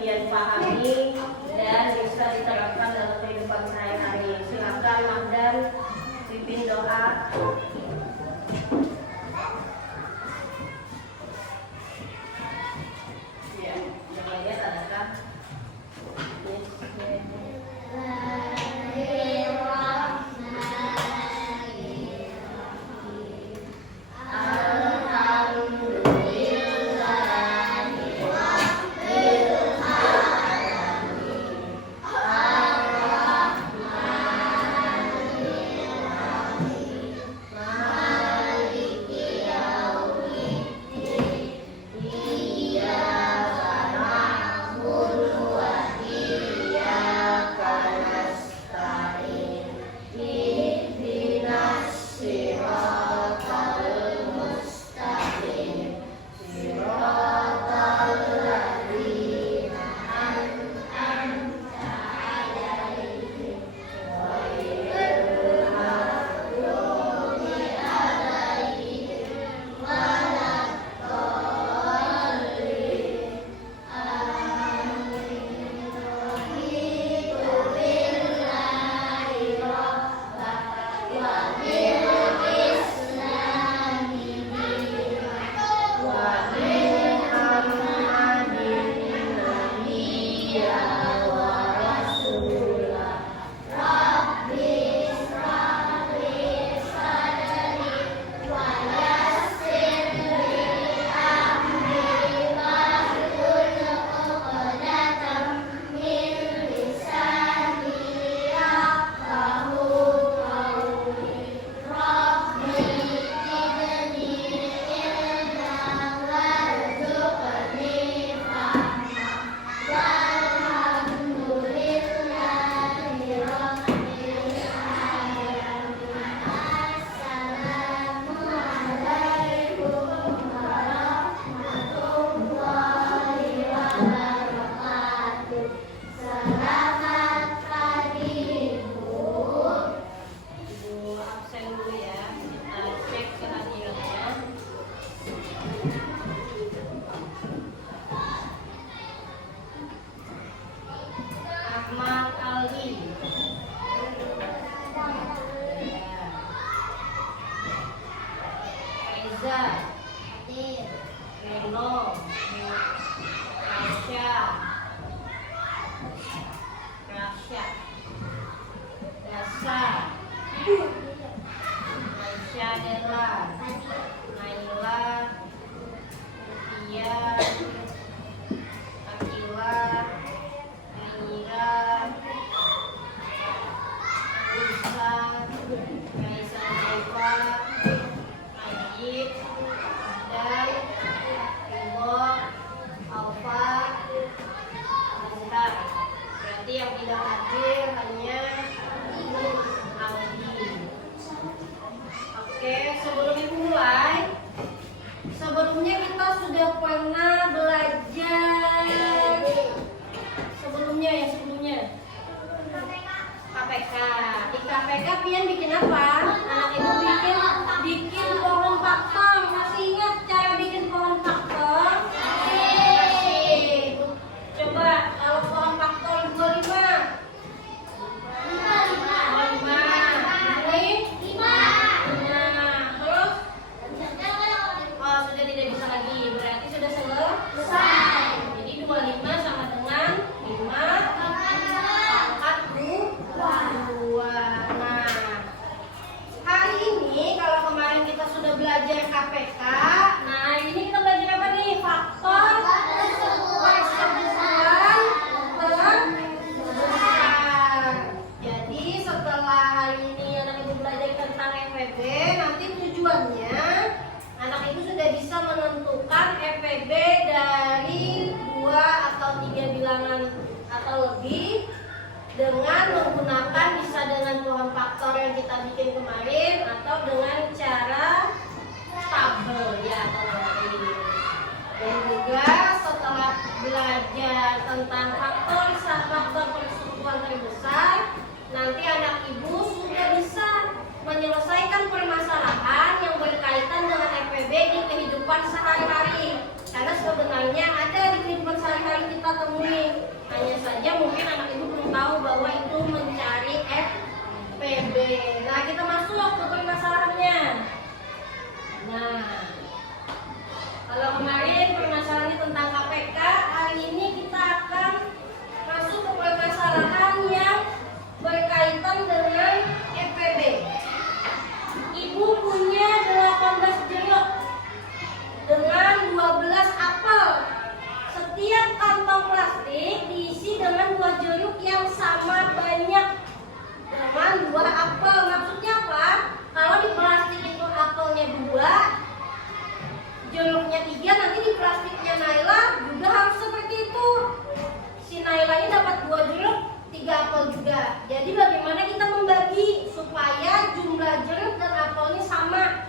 Pian pahami dan bisa diterapkan dalam kehidupan sehari-hari. Silakan Mahdan pimpin doa. Ya, coba lihat adakah? Reno, Rasya, Dasa, Aisyah Dela, Naila, Mutia, Akila, Nira, Usa, Raisa Zaifa, Najib, dan Ibo, Alfa, Azhar. Berarti yang tidak hadir hanya Aldi. Oke, sebelum dimulai, sebelumnya kita sudah pernah belajar sebelumnya KPK. Di KPK Pian bikin apa? Anak ibu bikin pohon faktor. Masih ingat cara bikin pohon faktor? Masih. Coba kalau pohon faktor 25. Sudah tidak bisa lagi, berarti sudah selesai. Jadi 25 sama dengan 5 pangkat 2. Nah, hari ini kalau kemarin kita sudah belajar KPK, nah ini kita belajar apa nih? Faktor persatuan terbesar. Jadi setelah hari ini anak ibu belajar tentang FEB, nanti tujuannya anak ibu sudah bisa menentukan FEB dari 2 atau 3 bilangan atau lebih dengan menggunakan bisa dengan pohon faktor yang kita bikin kemarin atau dengan cara tabel ya atau materi. Dan juga setelah belajar tentang faktor persatuan terbesar, nanti anak ibu sudah bisa menyelesaikan permasalahan yang berkaitan dengan FEB di kehidupan sehari-hari. karena sebenarnya ada di kehidupan sehari-hari kita temui. Hanya saja mungkin anak ibu belum tahu bahwa itu mencari FPB. Nah, kita masuk ke permasalahannya. Nah, kalau kemarin permasalahannya tentang KPK, hari ini kita akan masuk ke permasalahan yang berkaitan dengan FPB. Ibu punya 18 jeruk dengan 12 apel. Setiap kantong plastik diisi dengan 2 jeruk yang sama banyak dengan 2 apel. Maksudnya apa? Kalau di plastik itu apelnya 2, jeruknya 3, nanti di plastiknya Naila juga harus seperti itu. Si Nailanya dapat 2 jeruk, 3 apel juga. Jadi bagaimana kita membagi supaya jumlah jeruk dan apelnya sama?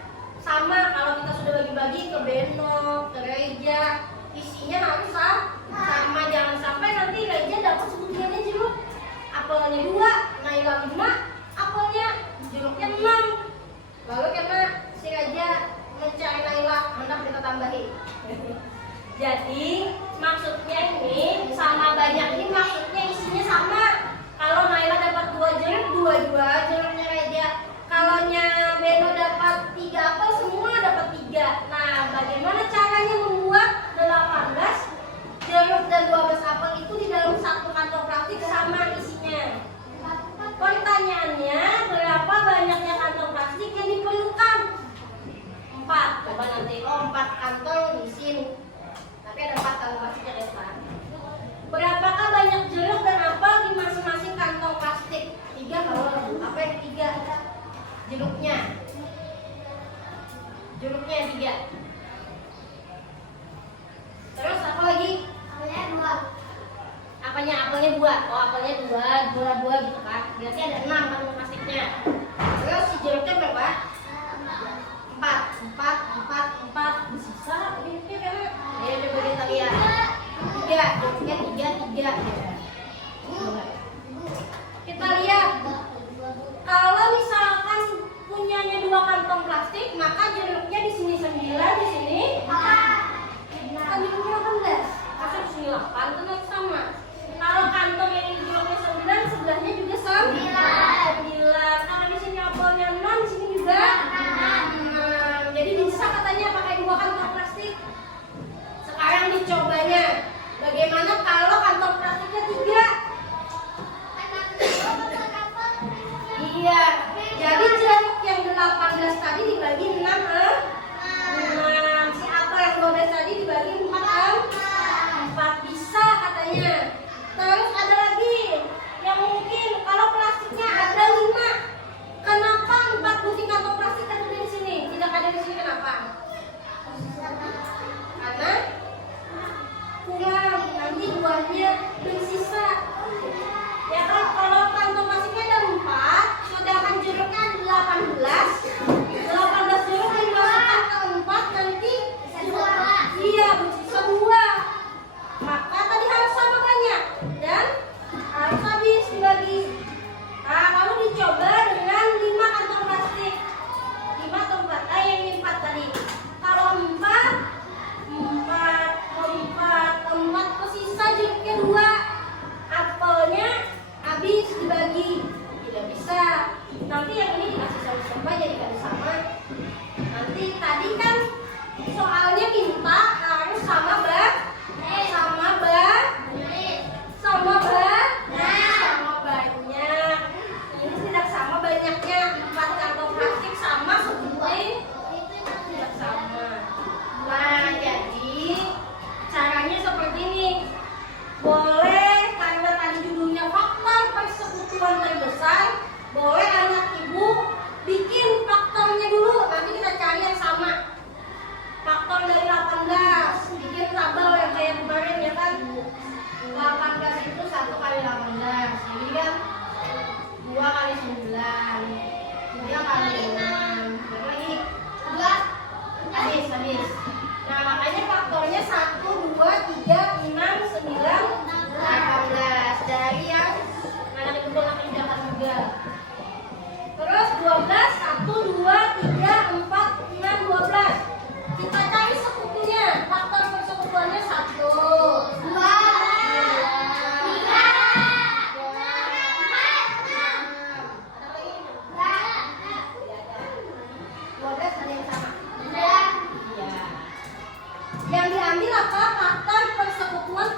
Kalau kita sudah bagi-bagi ke Beno, ke Reja, isinya harus sama. Jangan sampai nanti Reja dapat sebutannya jeruk, apelnya 2, Naila 5, apelnya jeruknya 6. Lalu karena si Reja mencari Naila, hendak kita tambahin. Jadi maksudnya ini sama banyak ini maksudnya isinya sama. Kalau Naila dapat 2 jeruk, 2 jeruknya Reja. Kalau Beno dapat 3 apel, semua dapat 3. Nah, bagaimana caranya membuat 18 jeruk dan 12 apel itu di dalam satu kantong plastik sama isinya? Pertanyaannya, berapa banyaknya kantong plastik yang diperlukan? 4. Coba nanti, 4 kantong di sini. Tapi ada 4 kantong plastiknya ya, Pak. Berapakah banyak jeruk dan apel di masing-masing kantong plastik? 3 kalau apa yang 3? Jeruknya 3. Terus apa lagi? Apelnya 2. Oh, apelnya 2 gitu kan. Berarti ada 6 kantong plastiknya. Terus si jeruknya berapa? 4. Sisa jeruknya karena ya coba kita lihat. 3, jeruknya 3. Kita lihat. Kalau misalkan punyanya 2 kantong plastik, maka jeruknya di sini 9, di sini kan jeruknya 18. Maka di sini 8, tentu sama. Kalau kantong yang ini jeruknya 9, sebelahnya juga 9. Kalau di sini apelnya 6, di sini juga 6. Jadi bisa katanya pakai 2 kantong plastik. Sekarang dicobanya. Bagaimana kalau kantong plastiknya 3? Iya, jadi jeruk yang 18 tadi dibagi 6 apa? Faktor persekutuan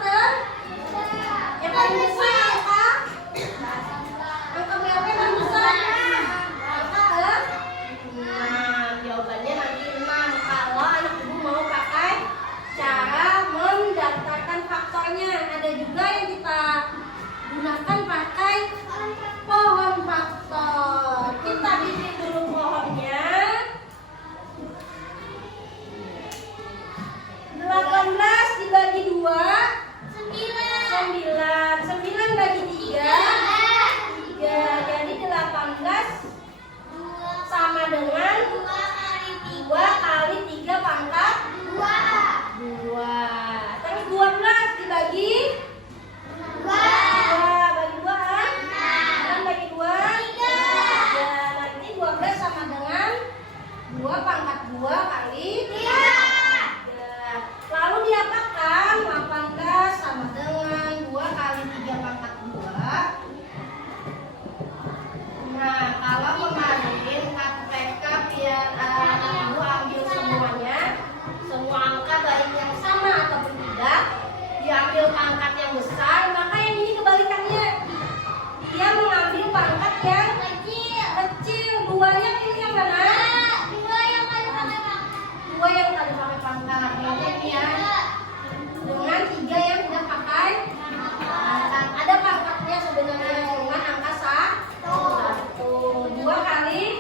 yang paling besar apa? Angka berapa yang paling besar? Angka 6. Jawabannya nanti 6. Kalau anak ibu mau pakai cara mendaftarkan faktornya. Ada juga yang kita gunakan pakai pohon faktor. Kita bikin dulu pohonnya. 18 dibagi 2 9. 9 bagi 3 3. Jadi 18 sama dengan 2 kali 3 pangkat 2. Terus 12 dibagi 2 bagi 2 6 bagi 2 3. Nanti 12 sama dengan 2 pangkat 2 kali 3. Lalu diapakan? 18 sama dengan 2 kali 3 pangkat 2. Nah, kalau kemarin KPK biar ibu ambil semuanya, semua angka baik yang sama ataupun tidak, diambil pangkat yang besar, maka yang ini kebalikannya. Dia mengambil pangkat yang kecil. 2-nya pilih yang mana? 2 yang tadi pakai pangkat. Berarti ya dengan 3 yang tidak pakai pangkat. Ada pangkatnya sebenarnya dengan angka 1. 2 kali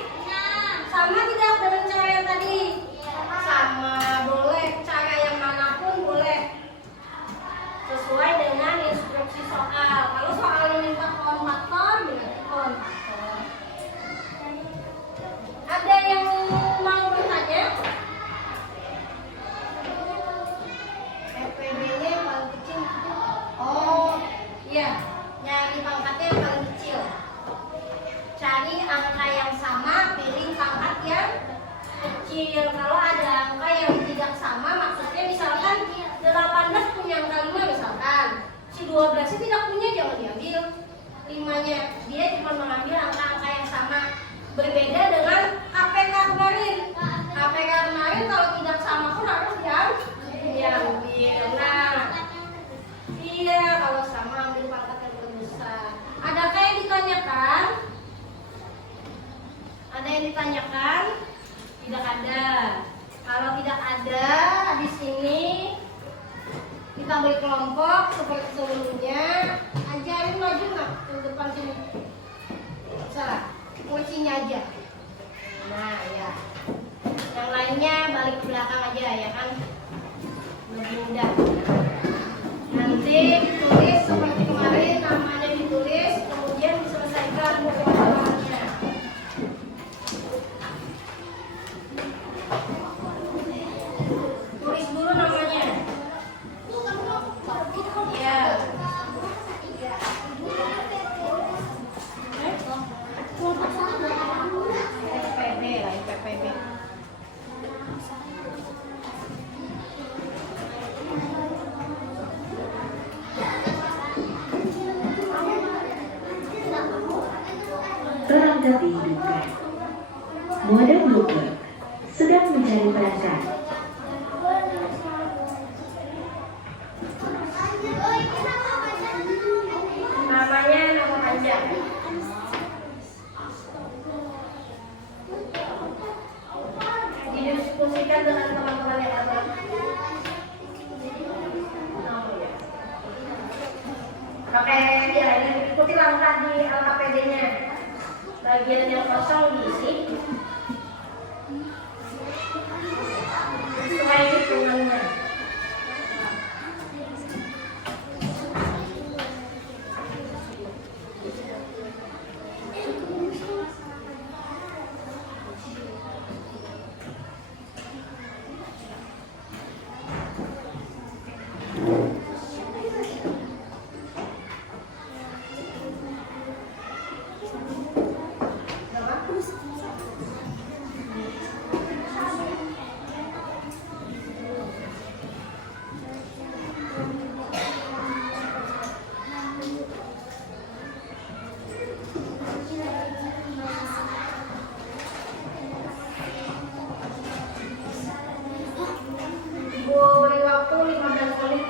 sama tidak dengan cara yang tadi? Sama, boleh. Cara yang manapun boleh. Sesuai dengan instruksi soal. Kalau soalnya minta pohon faktor, berarti pohon faktor. Ada yang mau bertanya? FPB-nya yang paling kecil. Oh, iya. Nyari pangkatnya yang paling kecil. Cari angka yang sama, pilih pangkat yang kecil. Kalau ada angka yang tidak sama, maksudnya misalkan 18 punya angka 5 misalkan. Si 12 tidak punya, jangan diambil 5-nya. Dia cuma mengambil angka-angka yang sama. Berbeda dengan KPK kemarin. KPK kemarin kalau tidak sama pun harus diambil. Nah, iya, kalau sama ambil pangkat yang terbesar. Adakah yang ditanyakan? Ada yang ditanyakan? Tidak ada. Kalau tidak ada, di sini kita beri kelompok seperti sebelumnya. Ajarin maju nggak ke depan sini? Salah, kuncinya aja. Nah, ya. Yang lainnya balik ke belakang aja ya kan? Lebih mudah. Nanti ditulis seperti kemarin, namanya ditulis, kemudian diselesaikan permasalahannya. Tulis dulu namanya. Ya. PPB lah, PPB. Perangkat dihidupkan. Mode Bluetooth sedang mencari perangkat. Namanya nama panjang. Didiskusikan dengan teman-teman yang ada. Oke, ya ini ikuti langkah di LKPD-nya. Bagian yang kosong diisi. Sesuai hitungannya.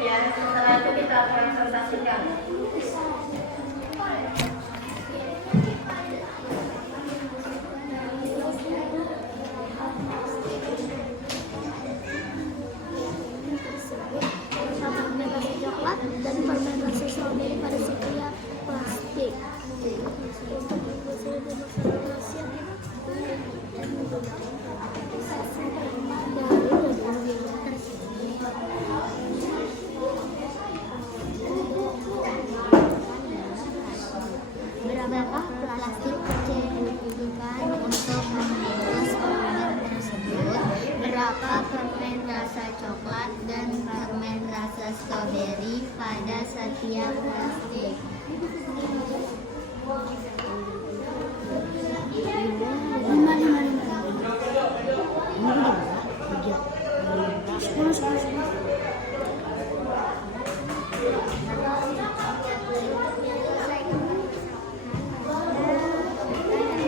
Ya, setelah itu kita presentasikan. Permen rasa coklat dan permen rasa stroberi pada setiap plastik. Berapa plastik yang dibutuhkan untuk membungkus permen tersebut? Berapa permen rasa coklat dan permen rasa stroberi pada setiap plastik?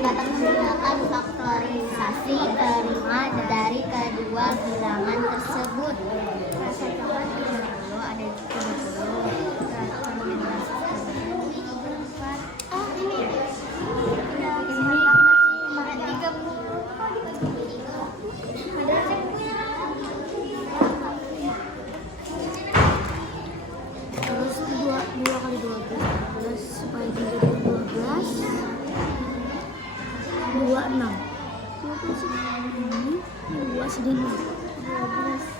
Dapat menggunakan faktorisasi terima dari kedua bilangan tersebut. Rasa coklat 30 ada 30. Permen rasa stroberi 4. Oh ini. Terus 2 kali 12 supaya jadi 12. 26. Ini 2 segini. 12.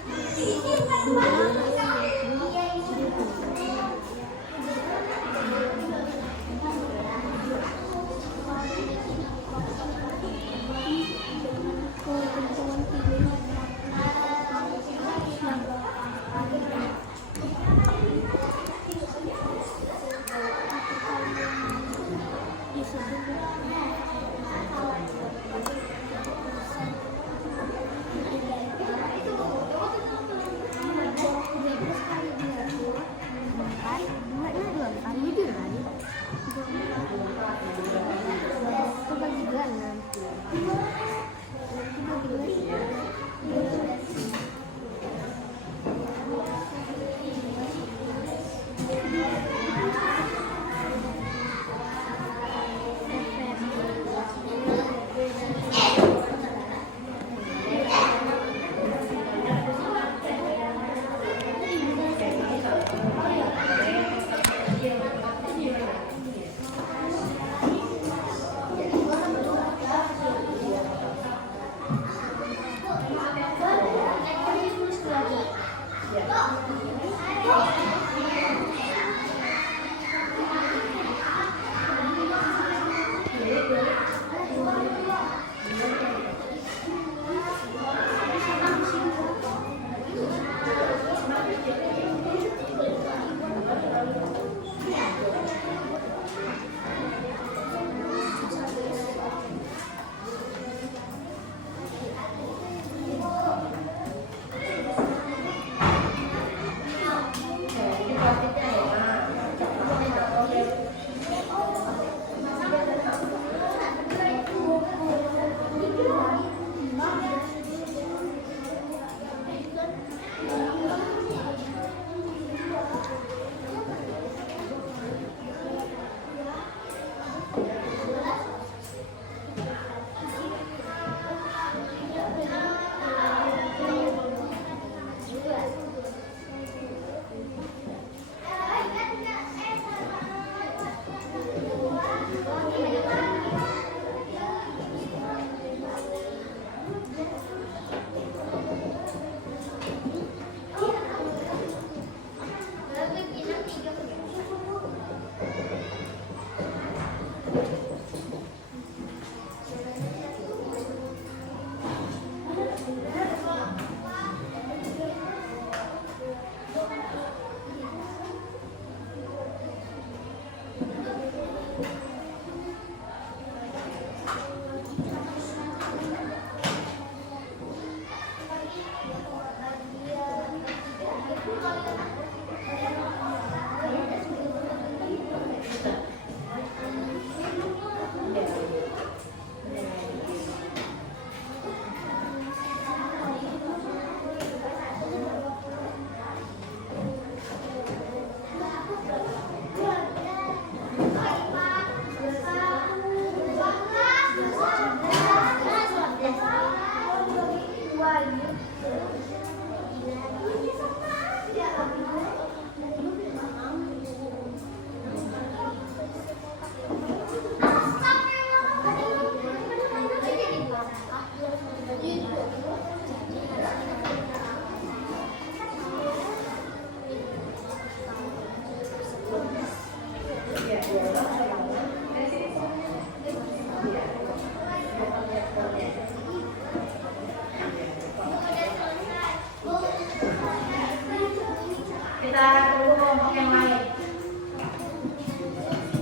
kita tunggu kelompok yang lain.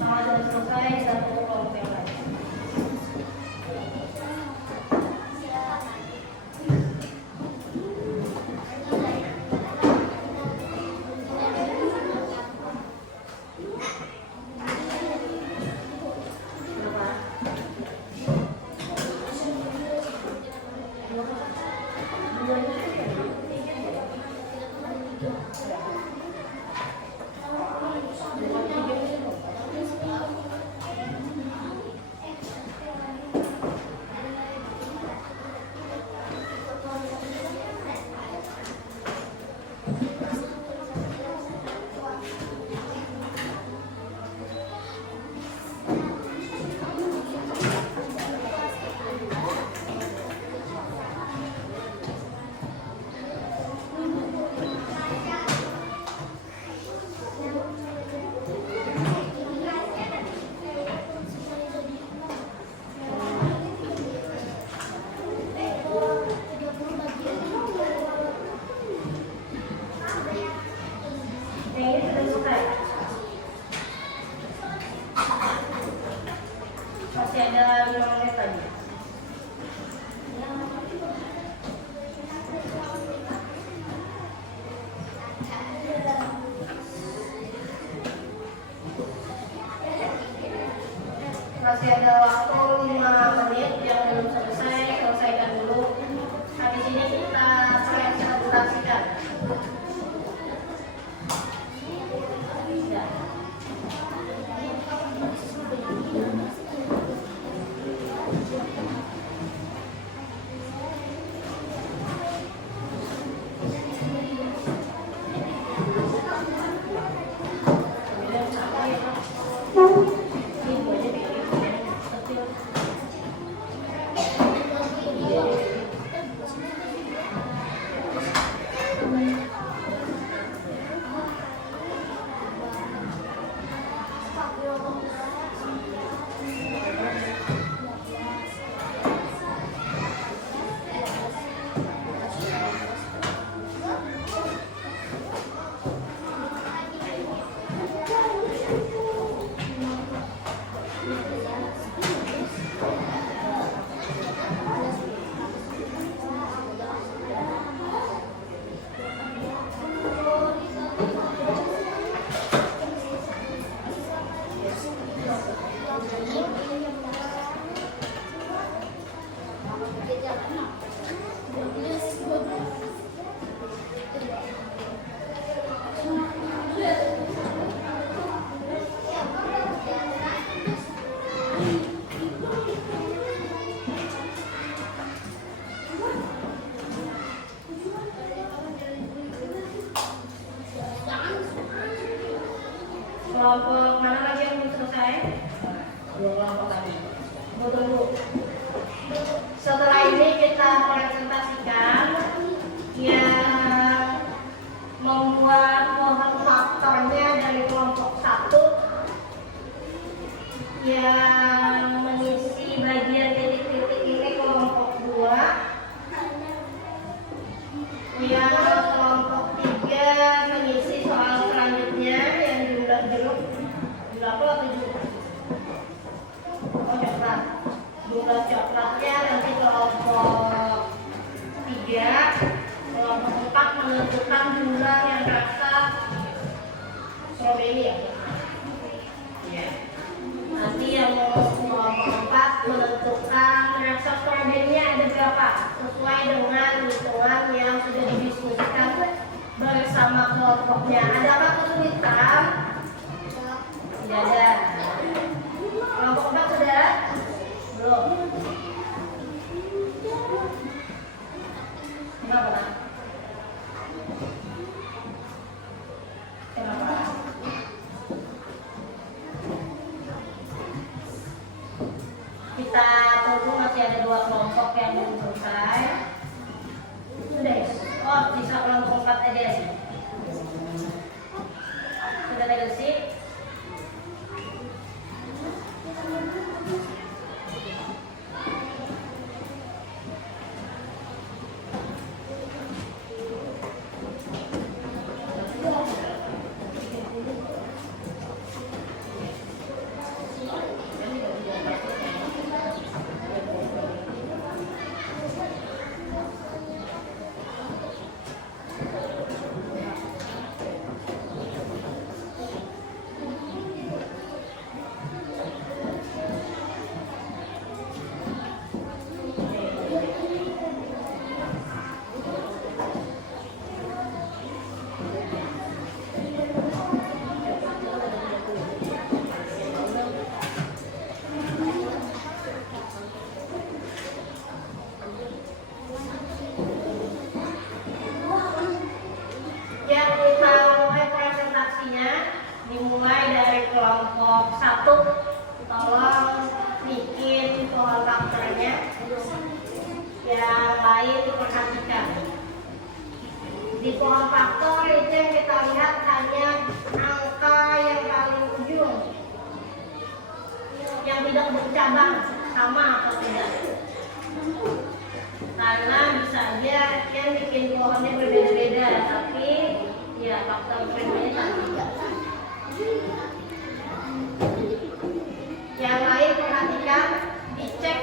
Kalau sudah selesai, kita tunggu kelompok yang lain. Masih ada 5 menit lagi. Masih ada waktu 5 menit yang belum selesai, selesaikan dulu. Habis ini kita presentasikan. Ya. Kelompok mana lagi yang belum selesai? Dua kelompok tadi. Tunggu. Setelah ini kita presentasikan yang membuat pohon faktornya dari kelompok 1, yang mengisi bagian titik-titik ini kelompok 2, yang kelompok 3 mengisi soal selanjutnya yang jumlah jeruk, jumlah apa 7? Oh, coklat. Jumlah coklatnya nanti kelompok 3, kelompok 4 menentukan jumlah yang rasa stroberi ya. Ya. Nanti yang kelompok 4 menentukan rasa stroberinya ada berapa sesuai dengan hitungan yang sudah didiskusikan bersama kelompoknya. Adakah kesulitan? Tidak ada. Kelompok 4 sudah? Belum. Kenapa? Kenapa? Kita tunggu, masih ada 2 kelompok yang belum selesai. Sudah ya? Oh, bisa kelompok 4 aja sih. Sudah ada sih? Dimulai dari kelompok 1, tolong bikin pohon faktornya. Yang lain diperhatikan. Di pohon faktor itu yang kita lihat hanya angka yang paling ujung, yang tidak bercabang, sama atau tidak. Karena bisa aja yang bikin pohonnya berbeda-beda, tapi ya faktor primanya sama. Yang lain perhatikan, dicek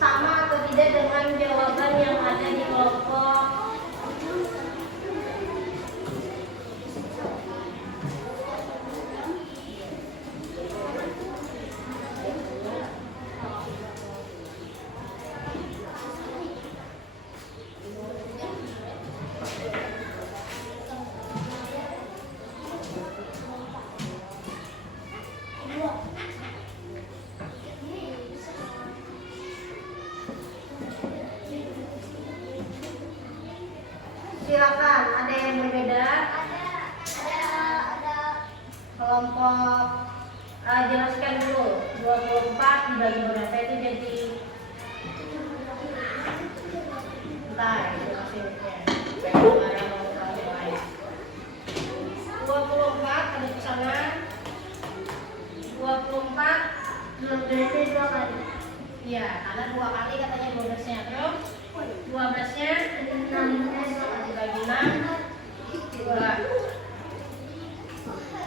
sama atau tidak dengan jawaban yang ada di kelompok. Silakan, ada yang berbeda? Ada. Kelompok jelaskan dulu. 24 dibagi berapa itu jadi? Bentar, itu hasilnya. 24 ada di sana. 24 12-nya 2 kali. Iya, karena 2 kali katanya 12-nya. Terus 12-nya 6 dibagi 6 2.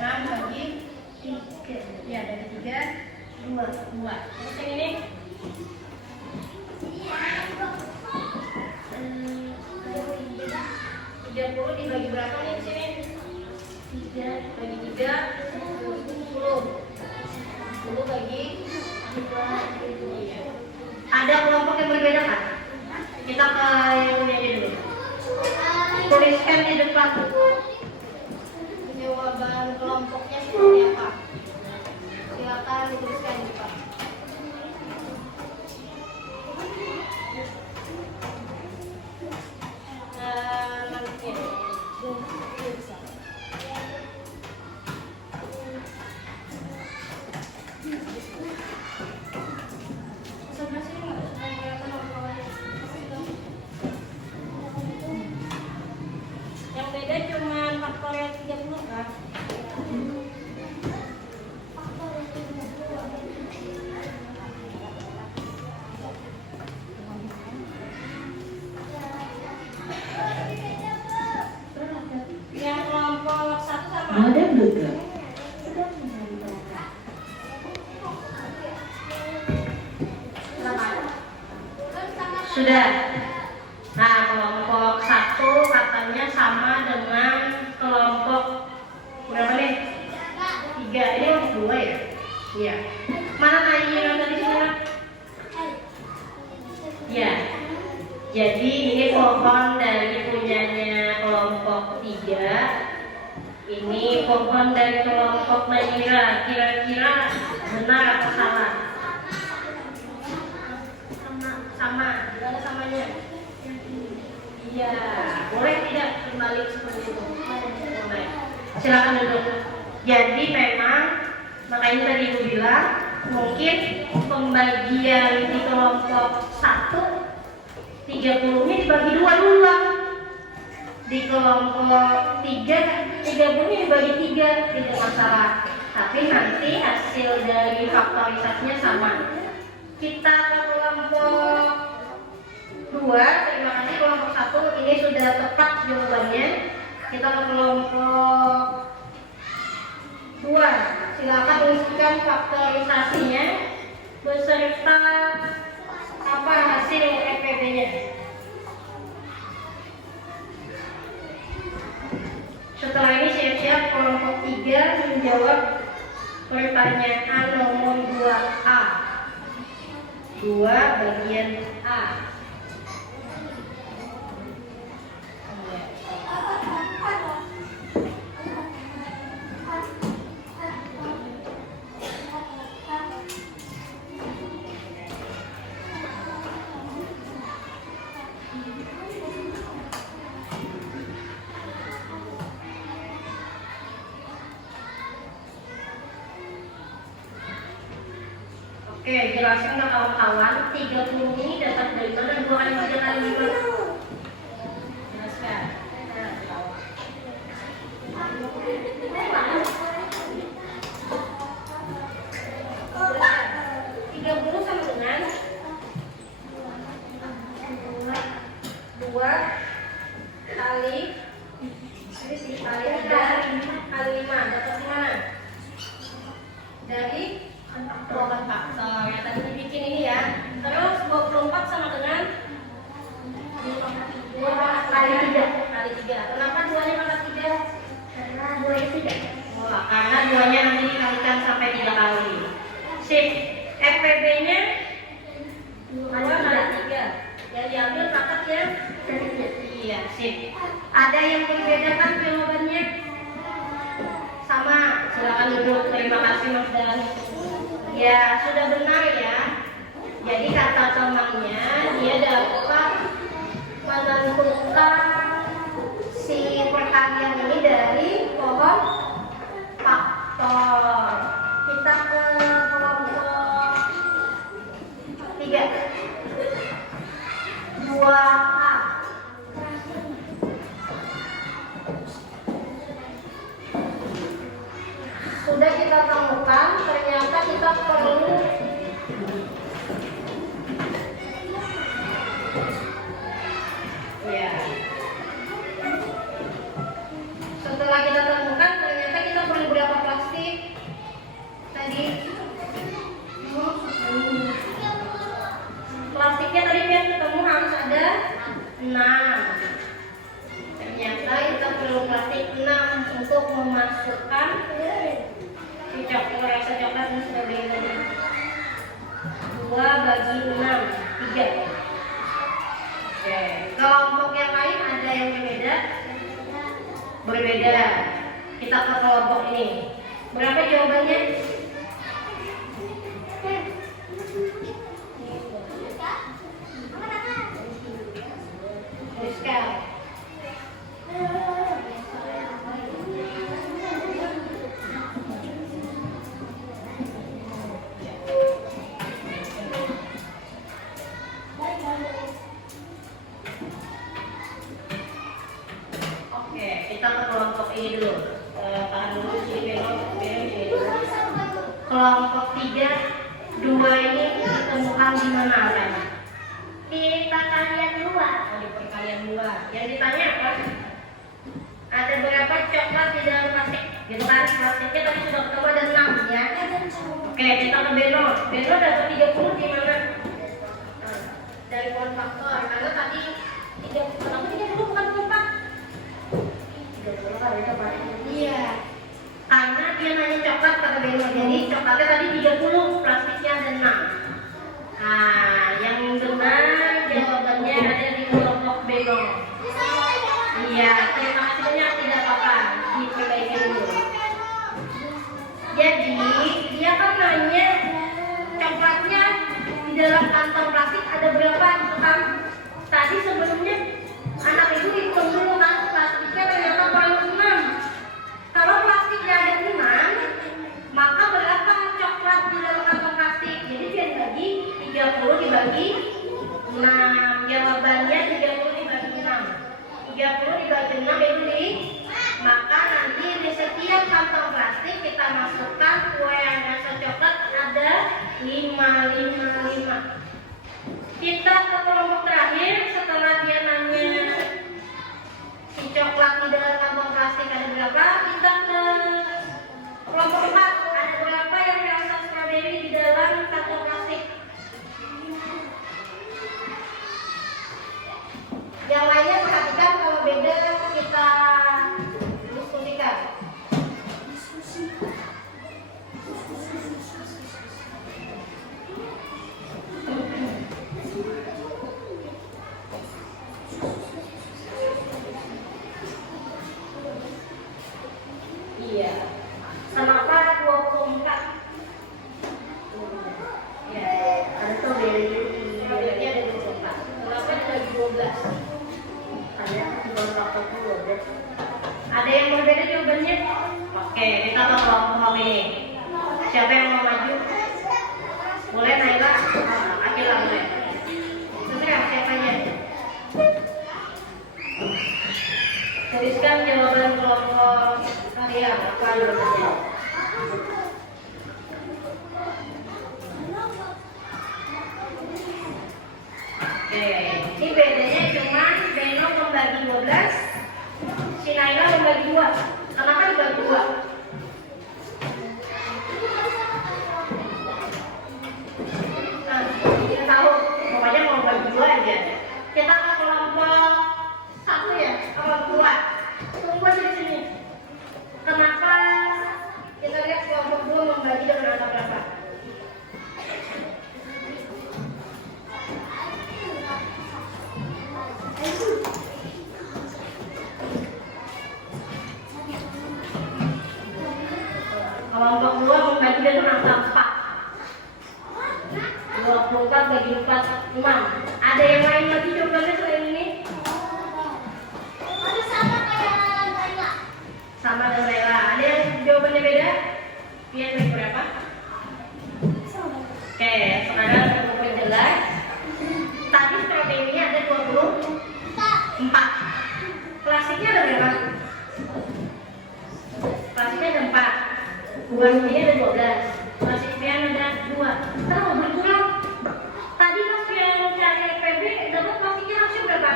6 bagi 3. Ya, dari 3 2. Terus yang ini 30 dibagi berapa nih di sini? 3 bagi 3 10. 10 bagi 2. Ada kelompok yang berbeda kan? Kita ke yang ini aja dulu. Tuliskan di depan jawaban kelompoknya seperti apa. Silakan dituliskan di depan. Yang beda cuma faktorial 30 kan? Yang kelompok 1 sama. Model Bluetooth sedang mencari perangkat. Sudah. Nah, kelompok 1 katanya sama dengan kelompok berapa nih? 3. Ini kelompok 2 ya? Iya. Mana tanya yang tadi sini? Ya. Jadi ini pohon dari punyanya kelompok 3. Ini pohon dari kelompok Naira. Kira-kira benar atau salah? Sama. Ada samanya. Iya. Boleh tidak kembali seperti itu? Boleh. Silakan duduk. Jadi memang makanya tadi ibu bilang mungkin pembagian di kelompok 1 30-nya dibagi 2 dulu. Di kelompok 3 30-nya dibagi 3, tidak masalah. Tapi nanti hasil dari faktorisasinya sama. Kita ke kelompok 2, terima kasih kelompok 1 ini sudah tepat jawabannya. Kita ke kelompok 2, silakan tuliskan faktorisasinya beserta apa hasil FPB-nya. Setelah ini siap-siap kelompok 3 menjawab pertanyaan nomor 2A. 2 bagian A. Oke, jelasin ke kawan-kawan 30 ini dapat dari mana? 2 kali 3 kali 5. Jelaskan. 30 sama dengan 2 kali 5 dapat mana? Dari 24 faktor yang tadi dibikin ini ya. Terus 24 sama dengan 2 kali 3. Kenapa 2-nya pangkat 3? Karena 2 itu 3. Wah, karena 2-nya nanti dikalikan sampai 3 kali. Sip. FPB-nya 2 kali 3. Yang diambil pangkat ya? Iya, sip. Ada yang berbeda kan jawabannya? Sama, silakan duduk. Terima kasih Mas Dan. Ya, sudah benar ya. Jadi kata temannya dia dapat menentukan si perkalian ini dari pohon faktor. Kita ke kelompok 3. 2A. Sudah kita temukan, ternyata kita perlu ya. Setelah kita temukan, ternyata kita perlu berapa plastik? Tadi plastiknya tadi yang ketemu harus ada 6. Ternyata kita perlu plastik 6 untuk memasukkan si coklat, rasa coklat dan sebagainya tadi. 2 bagi 6, 3. Oke. Kelompok yang lain ada yang berbeda? Berbeda. Kita ke kelompok ini. Berapa jawabannya? Rizka. Oke, kita ke kelompok ini dulu. Tahan dulu sini belok ini dulu. Kelompok 3, 2 ini ditemukan di mana arahnya? Di perkalian 2. Oh, di perkalian 2. Yang ditanya apa? Ada berapa coklat di dalam plastik? Gitu kan? Plastiknya tadi sudah ketemu ada 6 ya. Oke, kita ke Beno. Beno dapat 30 di mana? Dari pohon faktor. Karena tadi 30, kenapa 30 bukan 4? 30 kan ada coklat. Iya. Karena dia nanya coklat kata Beno. Jadi coklatnya tadi 30, plastiknya ada 6. Nah, yang benar jawabannya ada di kelompok Beno. Iya, terima kasih banyak, tidak apa-apa. Diperbaiki dulu. Jadi, dia kan nanya coklatnya di dalam kantong plastik ada berapa gitu kan? Tadi sebelumnya anak ibu hitung dulu kan, plastiknya ternyata kurang 6. Kalau plastiknya ada 6, maka berapa coklat di dalam kantong plastik? Jadi dia dibagi 30 dibagi 6. Jawabannya 30 dibagi 6. 30 dibagi 6 itu di, maka nanti di setiap kantong plastik kita masukkan kue yang rasa coklat ada 5. Kita ke kelompok terakhir. Setelah dia nanya si coklat di dalam kantong plastik ada berapa, kita ke kelompok 4. Ada berapa yang rasa strawberry di dalam kantong plastik? Yang lainnya perhatikan, kalau beda kita diskusikan. Iya. Kenapa 24? Ya, ada strawberry. Strawberry ada 24. Kenapa dibagi 12? Ada yang berbeda jawabannya? Oke, kita ke kelompok ini. Siapa yang mau maju? Boleh ya, apa jawabannya? Oke, ini bedanya cuma Beno membagi 12, si Naila membagi 2. Kenapa dibagi 2? Nah, kita tahu, pokoknya mau bagi 2 aja. Kita ke kelompok 1 ya, kelompok 2. Tunggu di sini. Kenapa kita lihat kelompok 2 membagi dengan angka berapa? Kelompok 2 membagi dengan angka 4. 24 bagi 4, 6. Ada yang lain lagi jawabannya selain ini? Sama dengan Lela. Ada yang jawabannya beda? Pian bagi berapa? Oke, sekarang untuk penjelas. Tadi stroberinya ada 24. Klasiknya ada berapa? Klasiknya ada 4. Bukan ini ada 12. Klasik Pian ada 2. Terus berkurang. Tadi pas Pian cari FPB dapat klasiknya harusnya berapa?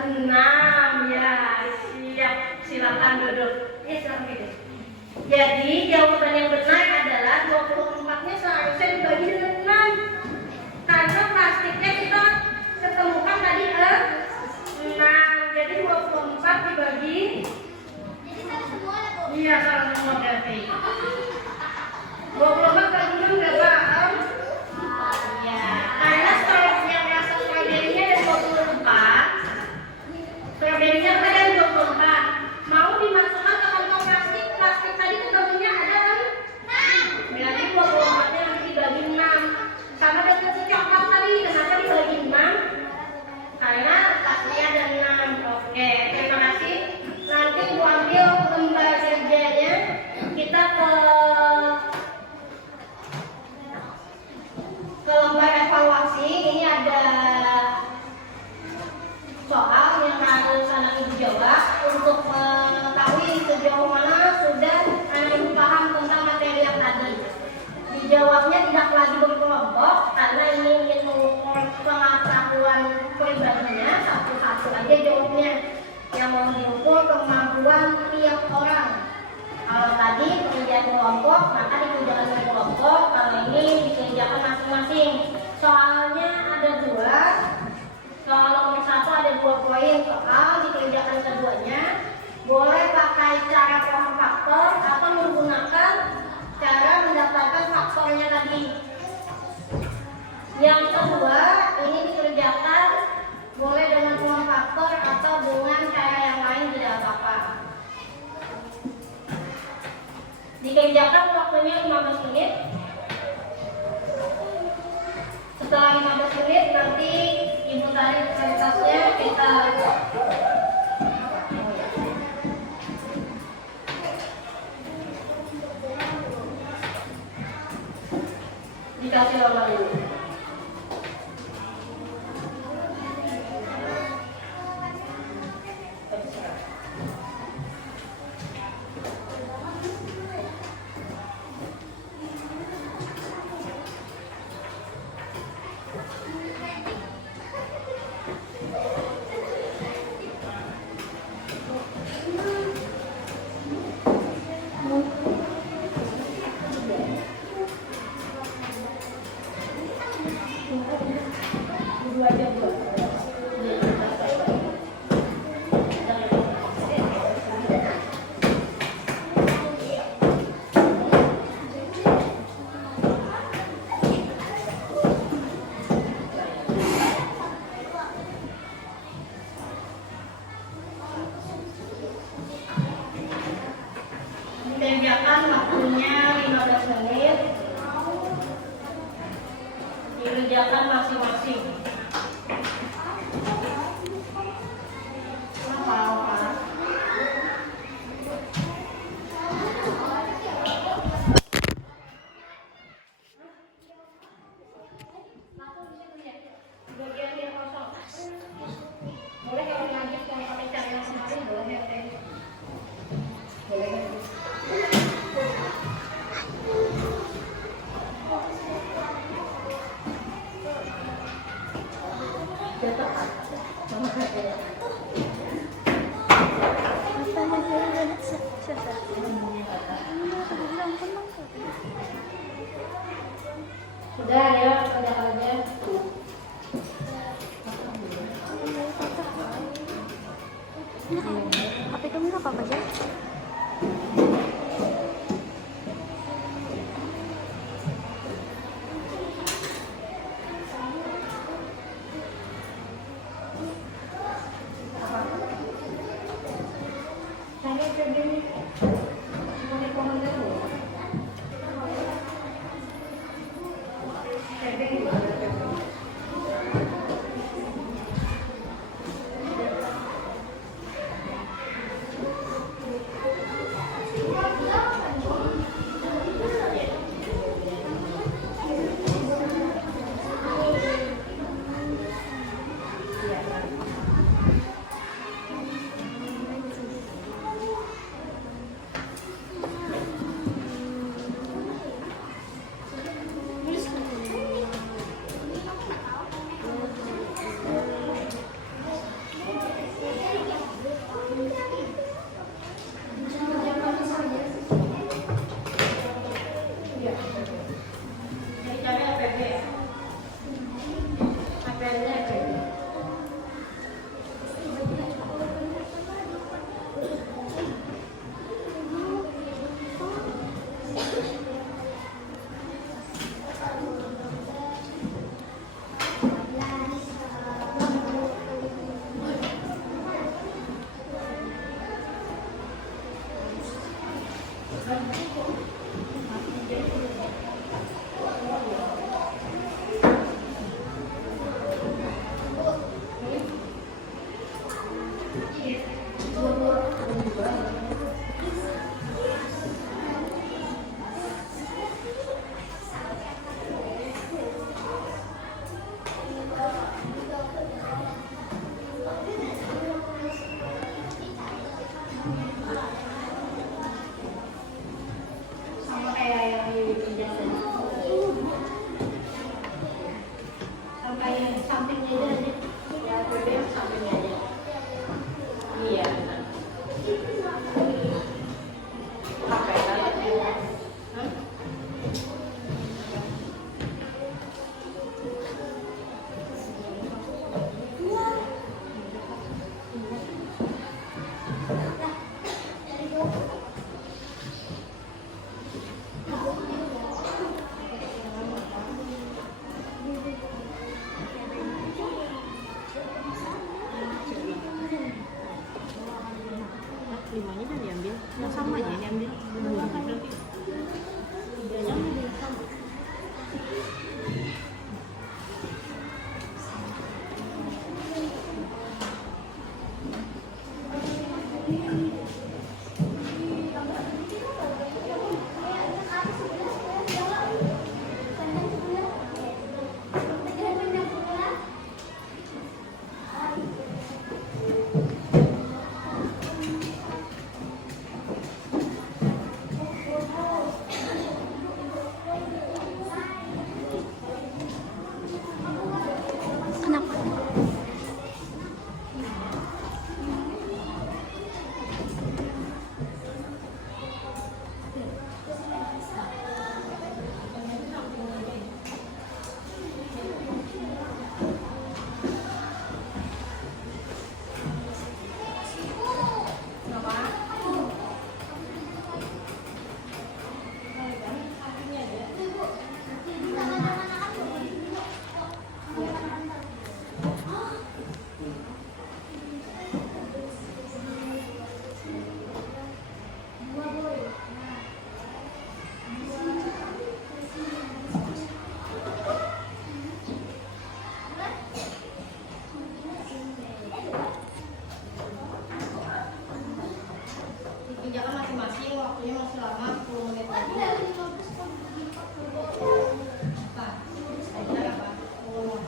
6 ya. Siap, silakan duduk. Silakan duduk. Jadi jawaban yang benar adalah 24-nya seharusnya dibagi dengan 6. Karena plastiknya kita ketemukan tadi 6. Jadi 24 dibagi. Iya, salah semua berarti. 24 bagi 6 berapa? Iya. Karena yang rasa stroberinya ada 24. Stroberinya ada 24. Mau dimasukkan ke kantong plastik. Plastik tadi ketemunya ada 6. Berarti 24-nya nanti dibagi 6. Sama dengan si coklat tadi. Kenapa dibagi 6? Karena plastiknya ada 6. Oke, terima kasih. Nanti Bu ambil lembar kerjanya. Kita ke lembar evaluasi. Ini ada soal yang harus anak ibu jawab untuk mengetahui sejauh mana sudah anak ibu paham tentang materi yang tadi. Dijawabnya tidak lagi berkelompok karena ini ingin mengukur pengetahuan pribadinya, satu-satu aja jawabnya. Yang mau diukur kemampuan tiap orang. Kalau tadi pekerjaan kelompok, maka dikerjakan berkelompok. Kalau ini dikerjakan masing-masing. Soalnya ada 2. Soal nomor 1 ada 2 poin. Soal dikerjakan keduanya. Boleh pakai cara pohon faktor atau menggunakan cara mendapatkan faktornya tadi. Yang kedua, ini dikerjakan boleh dengan pohon faktor atau dengan cara yang lain, tidak apa-apa. Dikerjakan waktunya 15 menit. Setelah 15 menit nanti ibu tarik kertasnya, kita dikasih lama dulu. Dikerjakan waktunya 15 menit. Dikerjakan masing-masing. Apa-apa. Bagian yang kosong. Boleh kalau lanjut kalau pakai cara yang kemarin boleh ya. apa aja? Sama kayak yang di penjelasan. Sampai yang sampingnya aja. Ya, beda yang sampingnya aja. Iya. Pakai tadi. Hah? Limanya udah diambil, yang sama aja diambil. Tiganya udah sama. Kenapa? Dikerjakan masing-masing, waktunya masih lama 10 menit lagi. Apa? Belajar apa? Oh.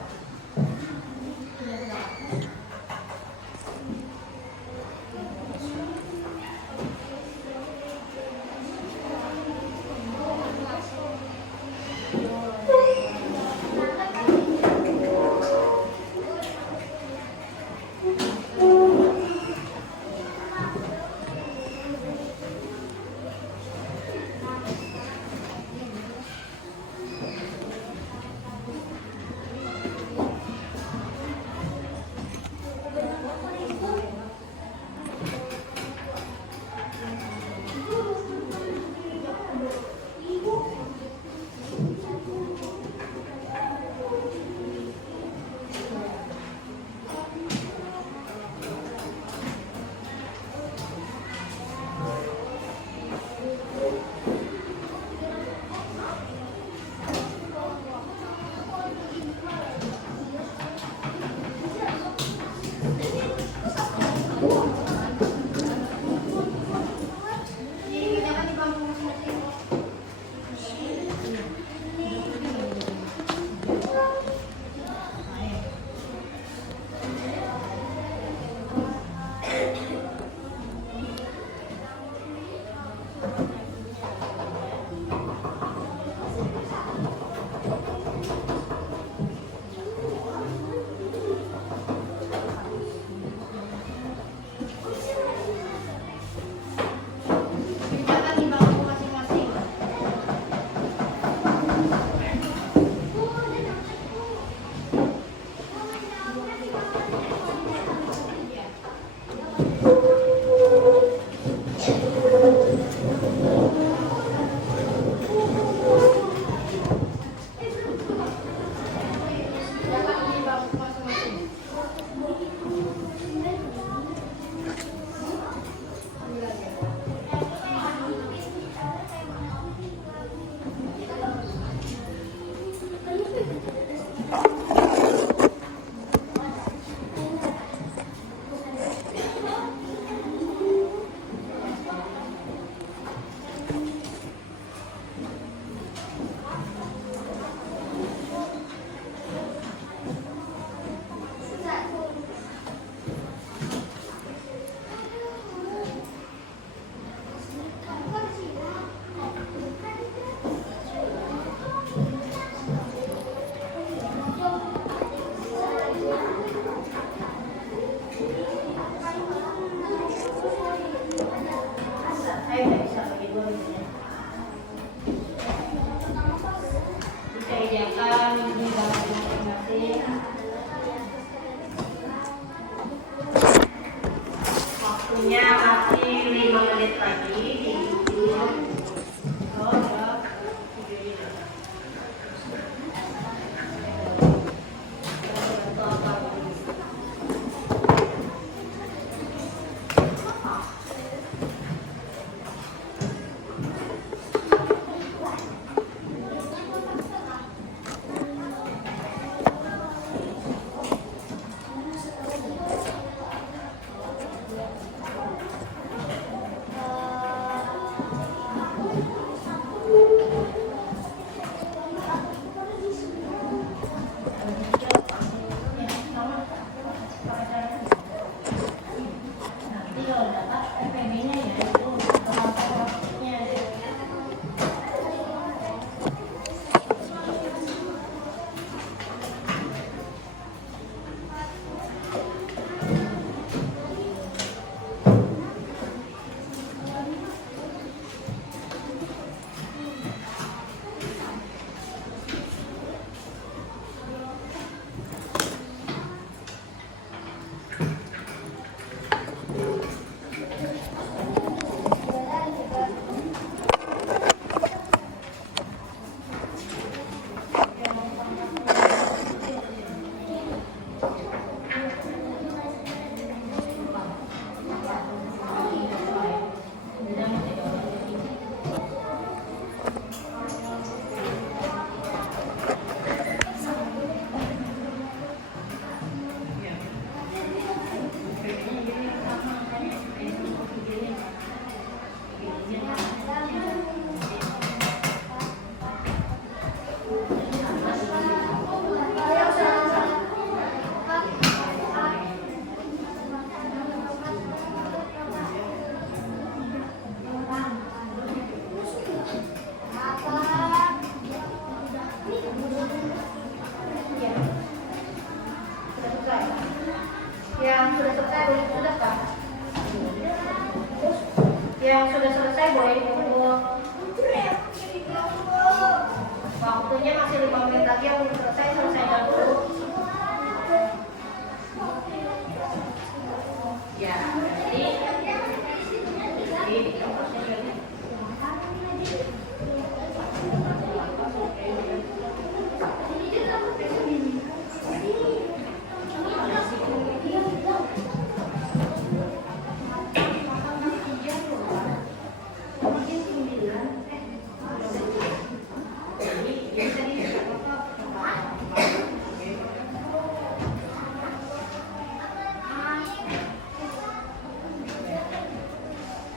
menit lagi diikuti. Oh ya, videonya. Yang sudah selesai boleh sudah kan? Yang sudah selesai boleh dikumpul. Waktunya masih 5 menit lagi, yang belum selesai selesaikan dulu. Ya, jadi dicoba sih.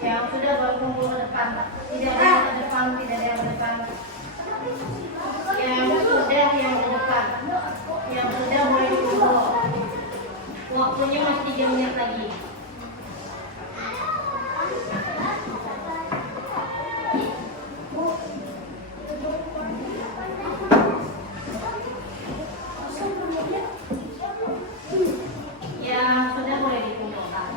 Yang sudah berkumpul ke depan, tidak ada yang ke depan, tidak ada yang ke depan. Yang sudah boleh dikumpul. Waktunya masih 3 menit lagi. Yang sudah boleh dikumpulkan.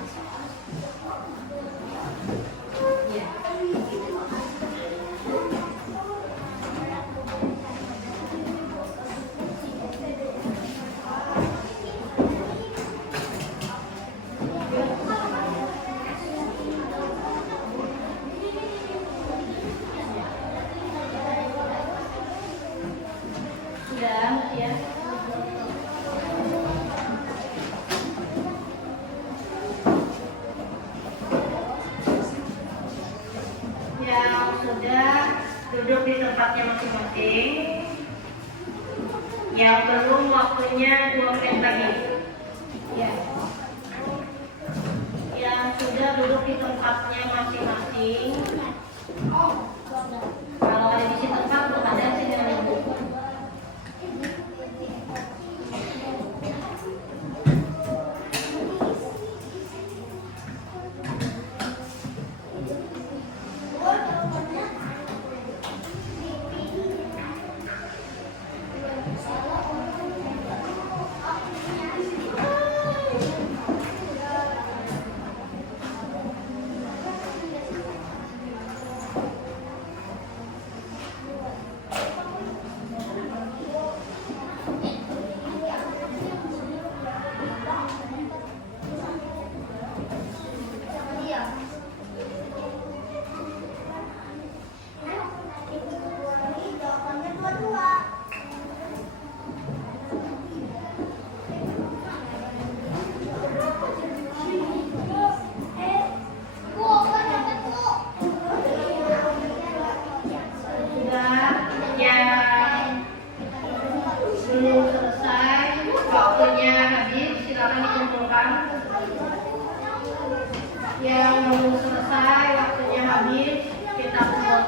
Ya. Sudah, ya. Yang sudah duduk di tempatnya masing-masing. Yang belum, waktunya 2 menit lagi. Ya. Yang sudah duduk di tempatnya masing-masing. Kalau ada di sini tempat, belum ada sini lagi.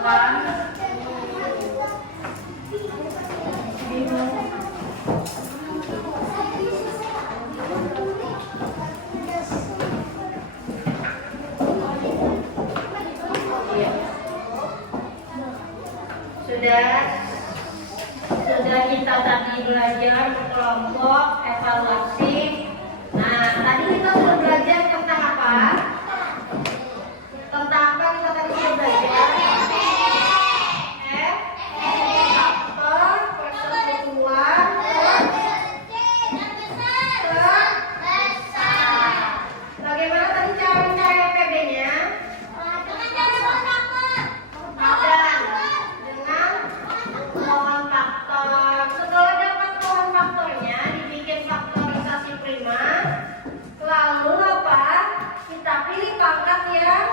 kan? Bingung. Iya. Sudah kita tadi belajar kelompok evaluasi. Nah, tadi kita sudah belajar tentang apa? Tentang apa kita tadi sudah belajar? Faktor persekutuan terbesar. Bagaimana tadi cara mencari FPB-nya? Dengan pohon faktor. Setelah dapat pohon faktornya, dibikin faktorisasi prima. Lalu apa? Kita pilih pangkat yang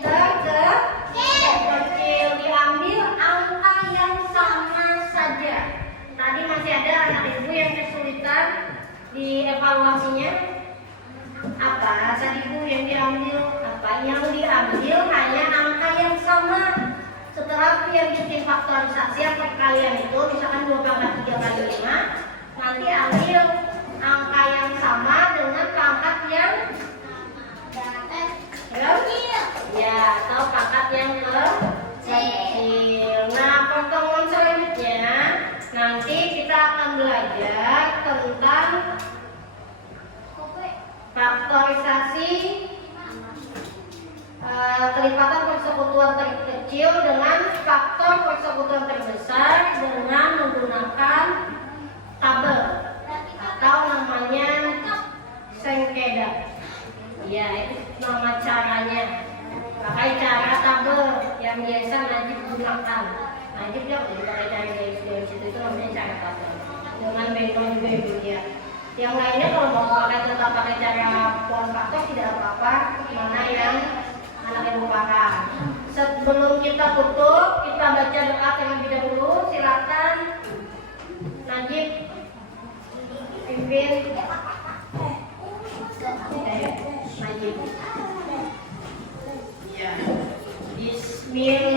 terkecil, diambil angka yang sama saja. Tadi masih ada anak ibu yang kesulitan di evaluasinya. Apa tadi ibu yang diambil? Apa yang diambil hanya angka yang sama. Setelah yang bikin faktorisasi yang perkalian itu, misalkan 2 pangkat 3 kali 5, nanti ambil angka yang sama dengan pangkat yang ya, atau pangkat yang kecil. Nah, pertemuan selanjutnya nanti kita akan belajar tentang faktorisasi kelipatan persekutuan terkecil dengan faktor persekutuan terbesar dengan menggunakan tabel atau namanya sengkeda. Ya, itu nama caranya. Pakai cara tabel yang biasa Najib gunakan. Najib ya pakai cara dari situ, itu namanya cara tabel. Dengan bentol juga ibu ya. Yang lainnya kalau mau pakai tetap pakai cara pohon faktor tidak apa-apa. Mana yang anak ibu paham. Sebelum kita tutup, kita baca doa terlebih dahulu. Silakan Najib pimpin. Najib. Ya. Bismillah.